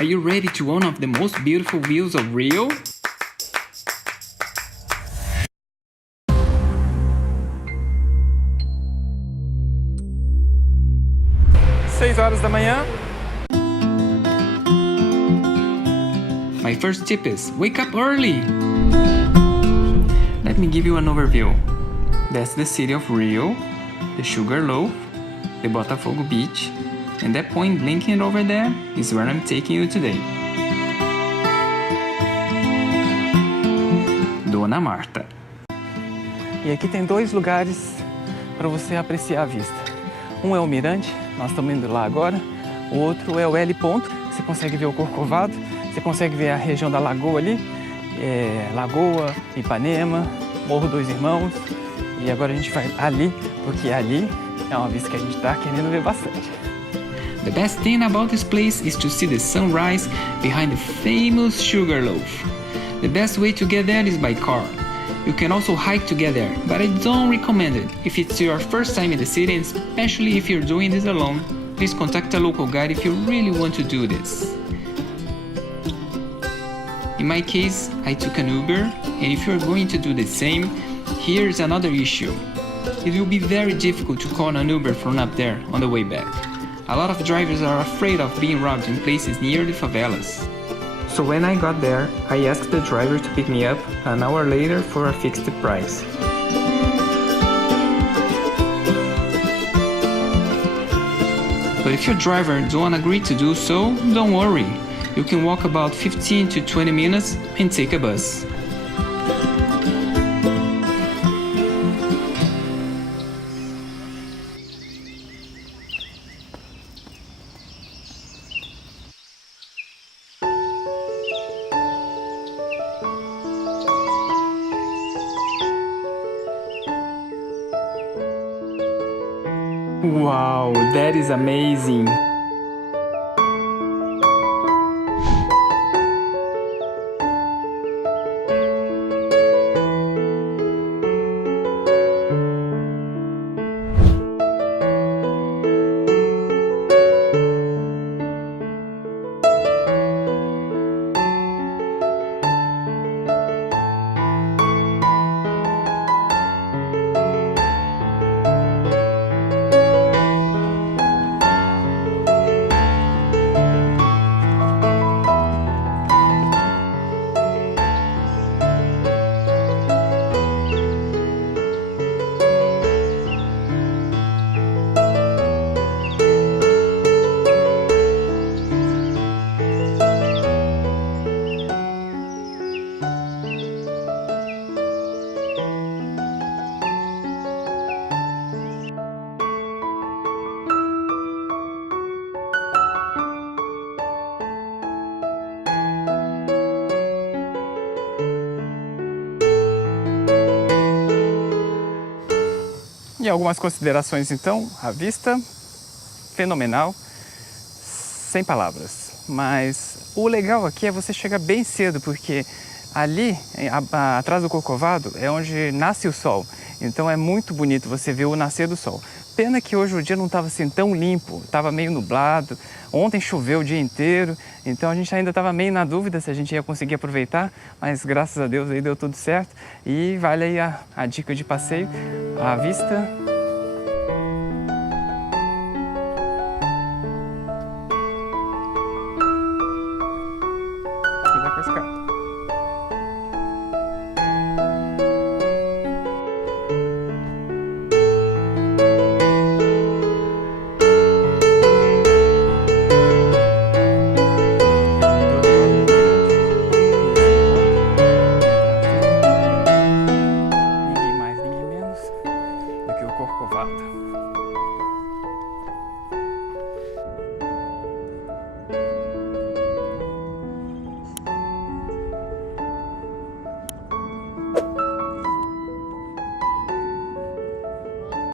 Are you ready to one of the most beautiful views of Rio? Seis horas da manhã. My first tip is, wake up early! Let me give you an overview. That's the city of Rio, the Sugarloaf, the Botafogo beach, and that point blinking over there is where I'm taking you today. Dona Marta. E aqui tem dois lugares para você apreciar a vista. Um é o Mirante, nós estamos indo lá agora. O outro é o L ponto, você consegue ver o Corcovado, você consegue ver a região da Lagoa ali, Lagoa, Ipanema, Morro dos Irmãos. E agora a gente vai ali, porque ali é uma vista que a gente está querendo ver bastante. The best thing about this place is to see the sunrise behind the famous Sugarloaf. The best way to get there is by car. You can also hike to get there, but I don't recommend it. If it's your first time in the city, and especially if you're doing this alone, please contact a local guide if you really want to do this. In my case, I took an Uber, and if you're going to do the same, here's another issue. It will be very difficult to call an Uber from up there on the way back. A lot of drivers are afraid of being robbed in places near the favelas. So when I got there, I asked the driver to pick me up an hour later for a fixed price. But if your driver don't agree to do so, don't worry. You can walk about 15 to 20 minutes and take a bus. Wow, that is amazing! E algumas considerações então, a vista, fenomenal, sem palavras. Mas o legal aqui é você chegar bem cedo, porque ali, atrás do Corcovado, é onde nasce o sol. Então é muito bonito você ver o nascer do sol. Pena que hoje o dia não estava assim tão limpo, estava meio nublado. Ontem choveu o dia inteiro, então a gente ainda estava meio na dúvida se a gente ia conseguir aproveitar, mas graças a Deus aí deu tudo certo. E vale aí a dica de passeio, a vista